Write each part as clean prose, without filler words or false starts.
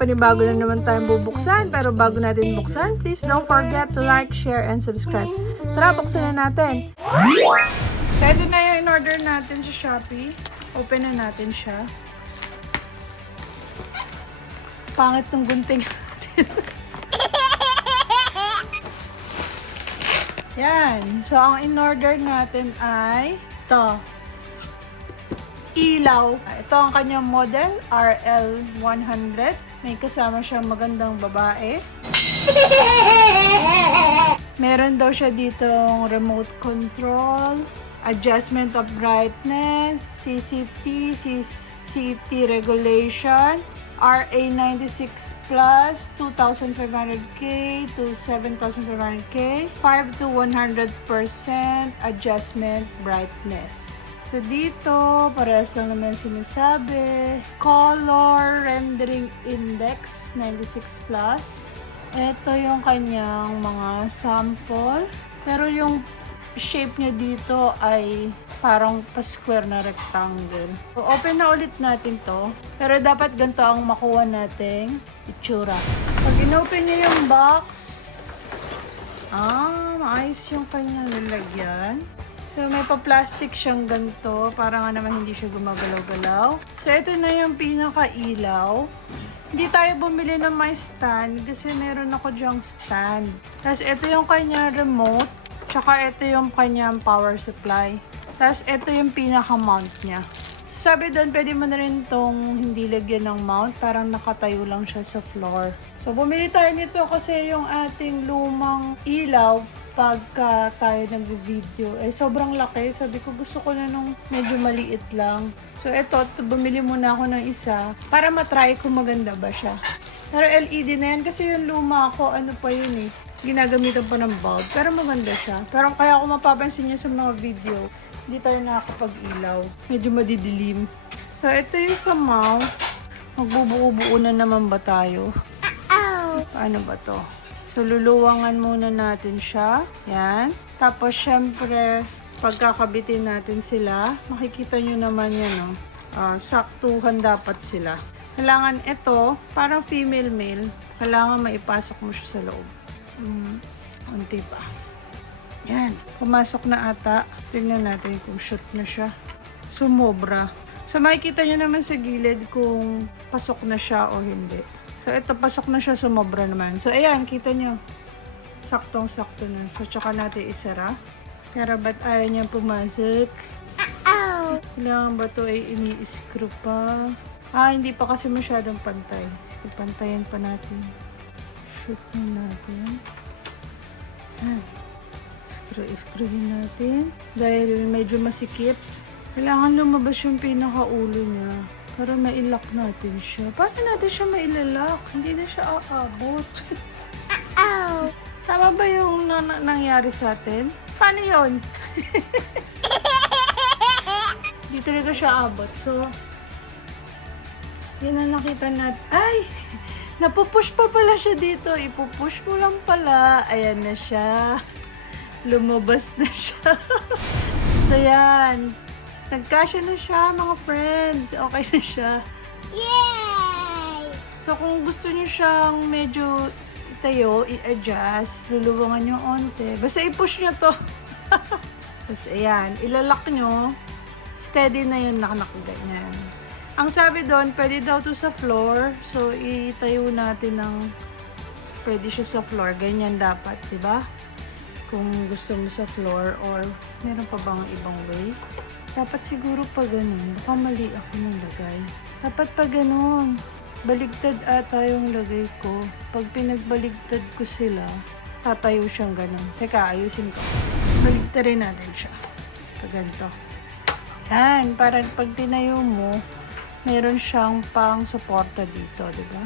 panibago na naman tayong bubuksan. Pero bago natin buksan, please don't forget to like, share, and subscribe. Tara, buksan na natin. So, ito na yung in-order natin sa Shopee. Open na natin siya. Pangit ng gunting natin. Yan. So, ang in-order natin ay ito. Ilaw. Ito ang kanyang model, RL100. May kasama siyang magandang babae. Meron daw siya ditong remote control, adjustment of brightness, CCT regulation, RA96 Plus, 2,500K to 7,500K, 5 to 100% adjustment brightness. So dito, parehas lang naman sinasabi. Color Rendering Index 96 Plus. Ito yung kanyang mga sample. Pero yung shape niya dito ay parang pa-square na rectangle. So, open na ulit natin to. Pero dapat ganito ang makuha nating itsura. Pag in-open niyo yung box, maayos yung kanyang lalagyan. So, may pa-plastic siyang ganito. Para nga naman hindi siya gumagalaw-galaw. So, ito na yung pinaka-ilaw. Hindi tayo bumili ng may stand kasi meron ako dyang stand. Tapos, ito yung kanyang remote. Tsaka, ito yung kanyang power supply. Tapos, ito yung pinaka-mount niya. So, sabi doon, pwede mo na rin itong hindi lagyan ng mount. Parang nakatayo lang siya sa floor. So, bumili tayo nito kasi yung ating lumang ilaw, pagka tayo nag-video, sobrang laki. Sabi ko, gusto ko na nung medyo maliit lang. So, bumili muna ako ng isa para matry kung maganda ba siya. Pero LED na yan kasi yung luma ko, ano pa yun ginagamitan pa ng bulb. Pero maganda siya. Pero kaya kung mapapansin niyo sa mga video, hindi tayo nakakapag-ilaw. Medyo madidilim. So, ito yung sa mount. Magbubuo-buo na naman ba tayo? Paano ba to? So, luluwangan muna natin siya. Yan. Tapos, syempre, pagkakabitin natin sila, makikita nyo naman yan, saktuhan dapat sila. Kailangan ito, parang female-male, kailangan maipasok mo siya sa loob. Unti pa. Yan. Pumasok na ata. Tingnan natin kung shoot na siya. Sumobra. So, makikita nyo naman sa gilid kung pasok na siya o hindi. So, ito, pasok na siya, sumobra naman. So, ayan, kita nyo. Saktong-sakto na. So, tsaka natin isara. Pero, ba't ayaw niya pumasok? Kailangan ba ito ay ini-screw pa? Hindi pa kasi masyadong pantay. So, pantayan pa natin. Shoot na natin. Screw-screwin natin. Dahil medyo masikip. Kailangan lumabas yung pinakaulo niya. Para mailak natin siya. Paano natin siya mailalak? Hindi na siya aabot. Tama ba yung nangyari sa atin? Paano yun? Hindi talaga siya aabot. So, yun ang nakita natin. Ay! Napupush pa pala siya dito. Ipupush mo lang pala. Ayan na siya. Lumabas na siya. So, yan. Nagkasya na siya, mga friends. Okay na siya. Yay! So, kung gusto niyo siyang medyo itayo, i-adjust, luluwangan niyo onte. Basta i-push niyo to. Tapos, ayan. Ilalak niyo. Steady na yun, nakanakuganyan. Ang sabi doon, pwede daw to sa floor. So, itayo natin ng pwede siya sa floor. Ganyan dapat, diba? Kung gusto mo sa floor or meron pa bang ibang way? Dapat siguro pa ganun. Baka mali ako ng lagay. Dapat pa ganun. Baligtad ata yung lagay ko. Pag pinagbaligtad ko sila, tatayo siyang ganun. Teka, ayusin ko. Baligtarin natin siya. Pag ganito. Yan. Para pag tinayo mo, meron siyang pang suporta dito, diba?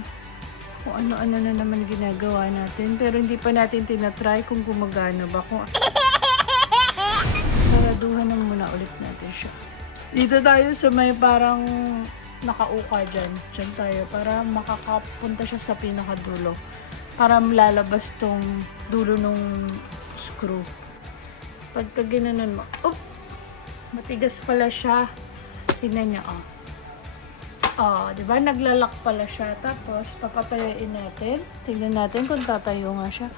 Kung ano-ano na naman ginagawa natin. Pero hindi pa natin tinatry kung gumagana ba. Saraduhan na muna ulit natin siya. Dito tayo sa may parang nakauka dyan. Dyan tayo. Para makakapunta siya sa pinakadulo. Para lalabas tong dulo nung screw. Pagka ginanon mo, matigas pala siya. Tignan niya, Oh, di ba? Naglalak pala siya. Tapos, papatayuin natin. Tingnan natin kung tatayo nga siya.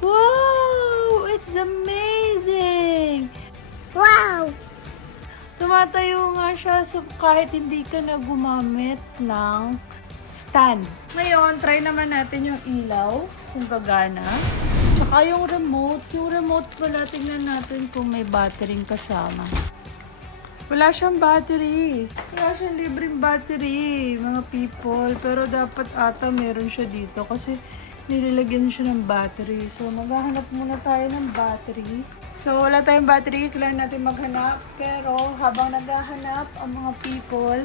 Wow! It's amazing! Wow! Tumatayo nga siya. So, kahit hindi ka na gumamit ng stand. Ngayon, try naman natin yung ilaw. Kung gagana. Tsaka yung remote. Yung remote pala, tingnan natin kung may battery kasama. Wala siyang battery. Wala siyang libreng battery, mga people. Pero dapat ata meron siya dito kasi nililagyan siya ng battery. So, maghahanap muna tayo ng battery. So, wala tayong battery. Kailangan natin maghanap. Pero, habang naghahanap ang mga people,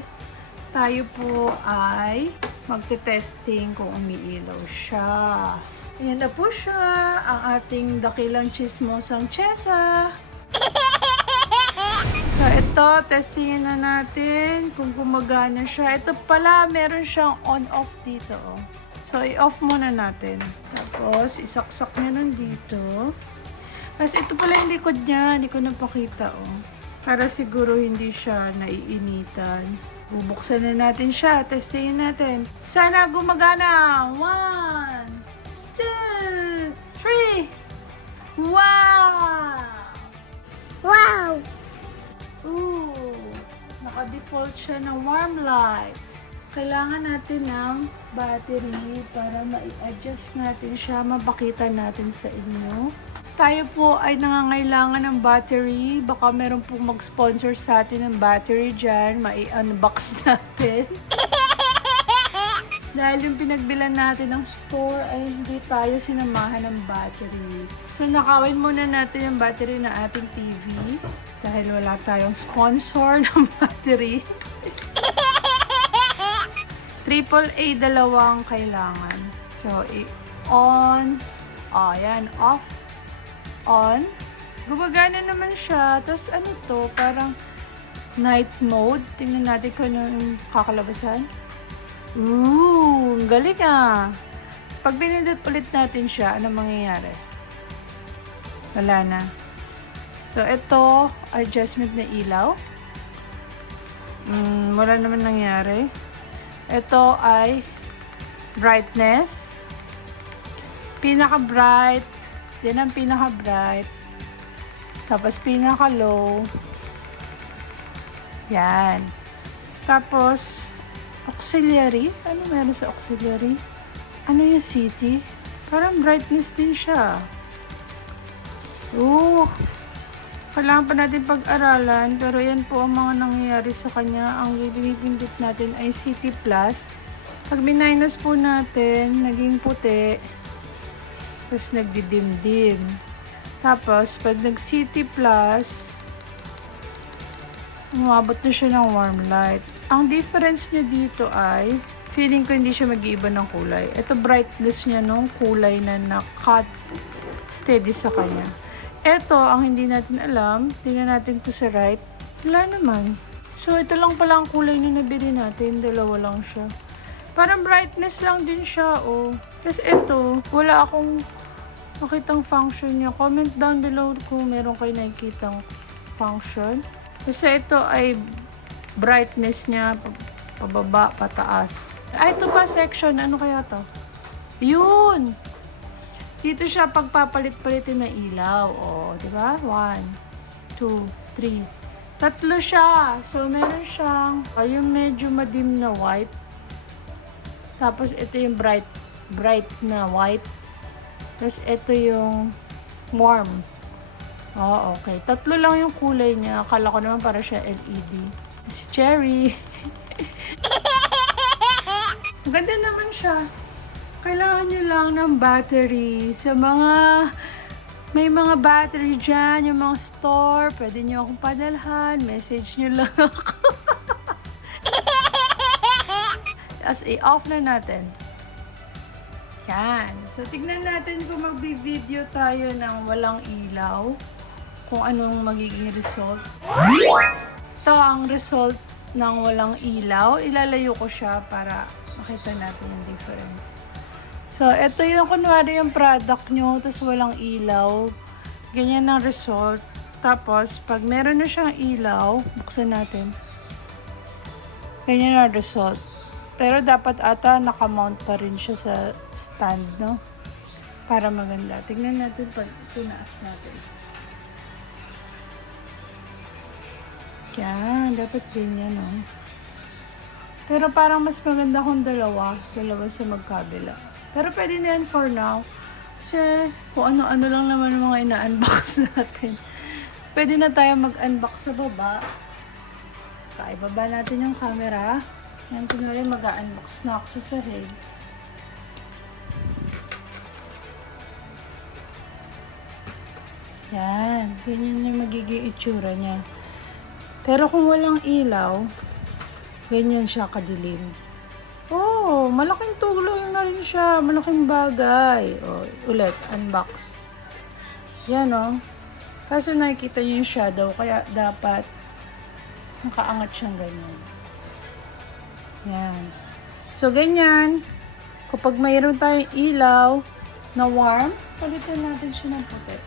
tayo po ay magte-testing kung umiilaw siya. Ayan na po siya, ang ating dakilang chismosang Chesa. So, ito, testingin na natin kung gumagana siya. Ito pala, meron siyang on-off dito. Oh. So, i-off muna natin. Tapos, isaksak niya nun dito. Tapos, ito pala yung likod niya. Hindi ko napakita, oh. Para siguro hindi siya naiinitan. Bubuksan na natin siya. Testingin natin. Sana gumagana. 1, 2, 3. Wow! Wow! Ooh, naka-default siya ng warm light. Kailangan natin ng battery para ma-adjust natin siya, mapakita natin sa inyo. Tayo po ay nangangailangan ng battery. Baka meron pong mag-sponsor sa atin ng battery dyan. Mai-unbox natin. Dahil yung pinagbilan natin ng store ay hindi tayo sinamahan ng battery. So, nakawin muna natin yung battery ng ating TV. Dahil wala tayong sponsor ng battery. AAA dalawang kailangan. So, i-on. O, yan. Off. On. Gumagana naman siya. Tapos, ano to? Parang night mode. Tingnan natin kung ano yung kakalabasan. Ooh, galing ah. Pag binindot ulit natin siya, ano mangyayari? Wala na. So, ito, adjustment na ilaw. Wala naman nangyari. Ito ay brightness. Pinaka-bright. Yan ang pinaka-bright. Tapos, pinaka-low. Yan. Tapos, auxiliary. Ano meron sa auxiliary? Ano yung city? Parang brightness din siya. Ooh. Kailangan pa natin pag-aralan. Pero yan po ang mga nangyayari sa kanya. Ang pinipindot natin ay City Plus. Pag minus po natin, naging puti. Tapos nagdidim-dim. Tapos, pag nag-City Plus, umabot na siya ng warm light. Ang difference niya dito ay, feeling ko hindi siya mag-iiba ng kulay. Ito brightness niya nung kulay na na-cut steady sa kanya. Ito, ang hindi natin alam, tingnan natin to sa right, wala naman. So, ito lang pala ang kulay na nabili natin, dalawa lang siya. Parang brightness lang din siya, oh. Tapos ito, wala akong makitang function niya. Comment down below kung meron kayo nakikitang function. Kasi ito ay brightness niya, pababa, pataas. Ay, ito pa section. Ano kaya to? Yun! Dito siya pagpapalit-palitin na ilaw. O, di ba? 1, 2, 3. Tatlo siya. So, meron siyang yung medyo madim na white. Tapos, ito yung bright na white. Tapos, ito yung warm. Oh, okay. Tatlo lang yung kulay niya. Akala ko naman para siya LED. Si Cherry. Ganda naman siya. Kailangan nyo lang ng battery. Sa mga, may mga battery dyan, yung mga store, pwede nyo akong padalhan. Message nyo lang ako. As i-off na natin. Yan. So, tignan natin kung magbi-video tayo ng walang ilaw. Kung anong magiging result. Ito ang result ng walang ilaw. Ilalayo ko siya para makita natin yung difference. So, ito yung kunwari yung product nyo, tapos walang ilaw. Ganyan ang result. Tapos, pag meron na siyang ilaw, buksan natin. Ganyan ang result. Pero dapat ata nakamount pa rin siya sa stand, no? Para maganda. Tingnan natin pag tunaas natin. Yan, dapat ganyan, no? Pero parang mas maganda kung dalawa sa magkabila. Pero pwede na yan for now. Kasi kung ano-ano lang naman yung mga ina-unbox natin. Pwede na tayo mag-unbox sa baba. Ibaba natin yung camera. Yan, kunwari mag-unbox na ako sa sahig. Yan, ganyan yung magiging itsura niya. Pero kung walang ilaw, ganyan siya kadilim. Oh, malaking tulong na rin siya. Malaking bagay. Oh, ulit, unbox. Yan, oh. Kaso nakikita niyo yung shadow, kaya dapat nakaangat siyang ganyan. Yan. So, ganyan. Kapag mayroon tayong ilaw na warm, palitan natin siya ng puti.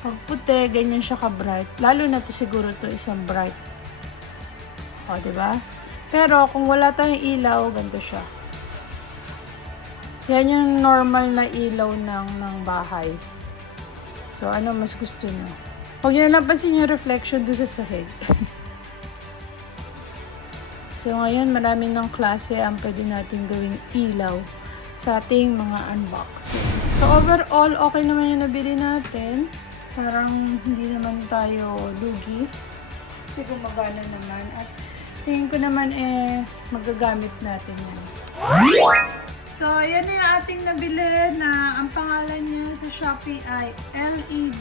Pag puti, ganyan siya ka-bright. Lalo na to siguro to isang bright. O, diba? Pero kung wala tayong ilaw, ganito siya. Yan yung normal na ilaw ng bahay. So, ano mas gusto nyo? Huwag nyo lang pansin yung reflection doon sa sahig. So, ngayon, marami ng klase ang pwede natin gawing ilaw sa ating mga unboxing. So, overall, okay naman yung nabili natin. Parang hindi naman tayo lugi. Kasi gumagana naman. At tingin ko naman magagamit natin yan. So, yan yung ating nabili na ang pangalan niya sa Shopee ay LED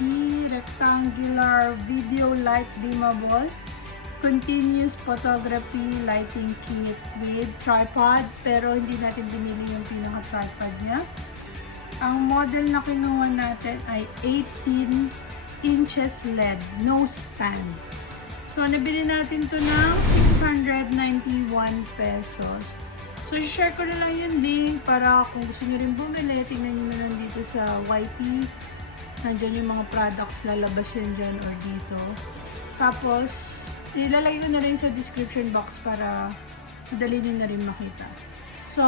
Rectangular Video Light Dimmable Continuous Photography Lighting Kit with tripod, pero hindi natin binili yung pinaka-tripod niya. Ang model na kinuha natin ay 18 inches LED, no stand. So, nabili natin to ng 691 pesos. So, share ko na lang yung link para kung gusto nyo rin bumili, tingnan nyo na lang dito sa YT. Nandyan yung mga products, lalabas yan dyan or dito. Tapos, ilalagay ko na rin sa description box para madali nyo na rin makita. So,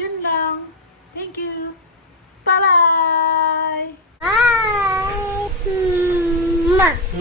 yun lang. Thank you! Bye-bye! Bye.